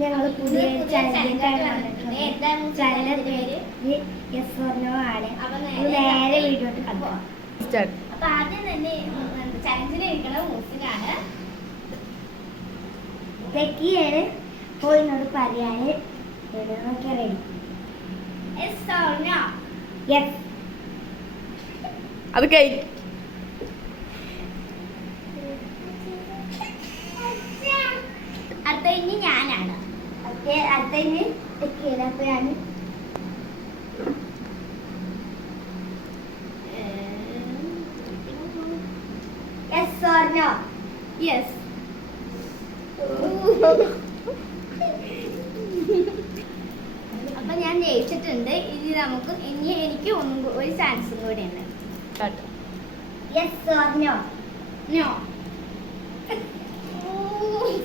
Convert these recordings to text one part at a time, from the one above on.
ഞങ്ങൾ പുതിയ ചാനലിന്റെ പേര് യെസ് ഓർ നോ ആണ്. നേരെ വീഡിയോ അപ്പൊ ആദ്യം തന്നെ ചലഞ്ചിലിരിക്കണ മൂസിനാണ്. തെക്കിയാണ് പോയിനോട് പറയാന് നോക്കിയാ ready. Yes or no? Yes. അത് കൈ അടുത്ത ഇനി ഞാനാണ്. അടുത്ത ഇനി തെക്കിയാണ്. അപ്പൊ ഞാൻ യെസ് ഓർ നോ? യെസ്. അപ്പൊ ഞാൻ ജയിച്ചിട്ടുണ്ട്. ഇനി എനിക്ക് ഒരു ചാൻസും കൂടി ഉണ്ട്. Yes or no? നോ.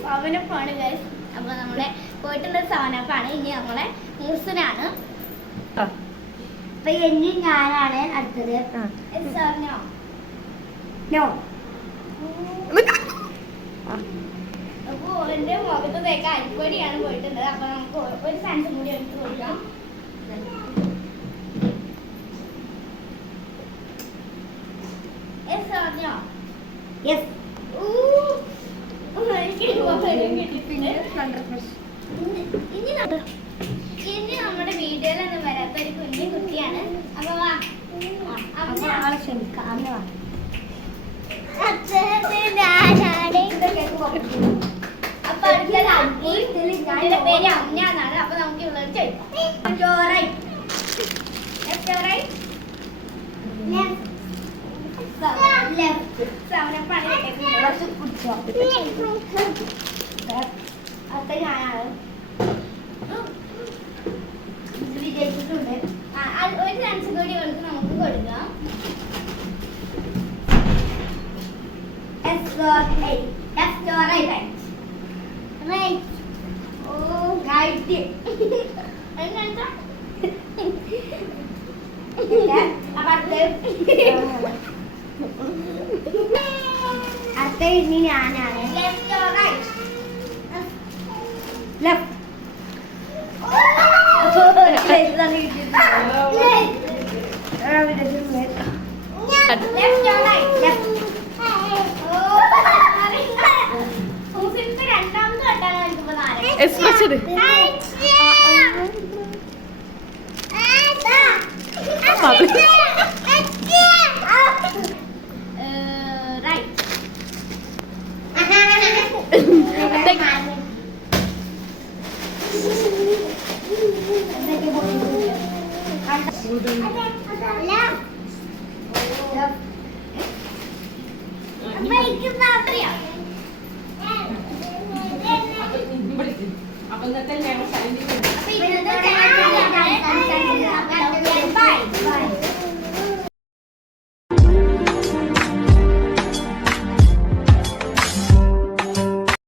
സവനപ്പാണ് ഗൈസ്. അപ്പൊ നമ്മളെ പോയിട്ടുള്ള സവനപ്പാണ്. ഇനി നമ്മളെ മൂസനാണ്. അപ്പൊ ഇനി ഞാനാണ് അടുത്തത്. Yes or no? നോ. അപ്പൊ എന്റെ മുഖത്ത് തേക്കാൻ അരിപ്പൊടിയാണ് പോയിട്ടുള്ളത്. അപ്പൊ നമുക്ക് ഒരു ചാൻസും കൂടി എടുത്ത് കൊടുക്കാം. Yes or no? യെസ്. ഇനി നമ്മുടെ വീഡിയോയിലൊന്നും വരാത്ത ഒരു കുഞ്ഞു കുട്ടിയാണ്. അപ്പൊ വാ. അപ്പൊ അടുത്തത് ഇതിന്റെ പേര് അമ്ന എന്നാണ്. അപ്പൊ നമുക്ക് ഇവിടെ ചോദിക്കാം. അടുത്ത ഞാനാണ്. വിജയിച്ചിട്ടുണ്ട്. ഒരു ചാൻസ് കൂടി കൊടുത്ത് നമുക്ക് കൊടുക്കാം. Left or right? Left or right? Right. Oh, right. എന്താ അടുത്ത ഇനി ഞാനാണ്. Left or right? Left. Left or right? Left. രണ്ടാമത് കട്ടാണ് എനിക്കിപ്പോ നാല്. എസ്പെഷ്യലി അപ്പൊ ഇന്നത്തെ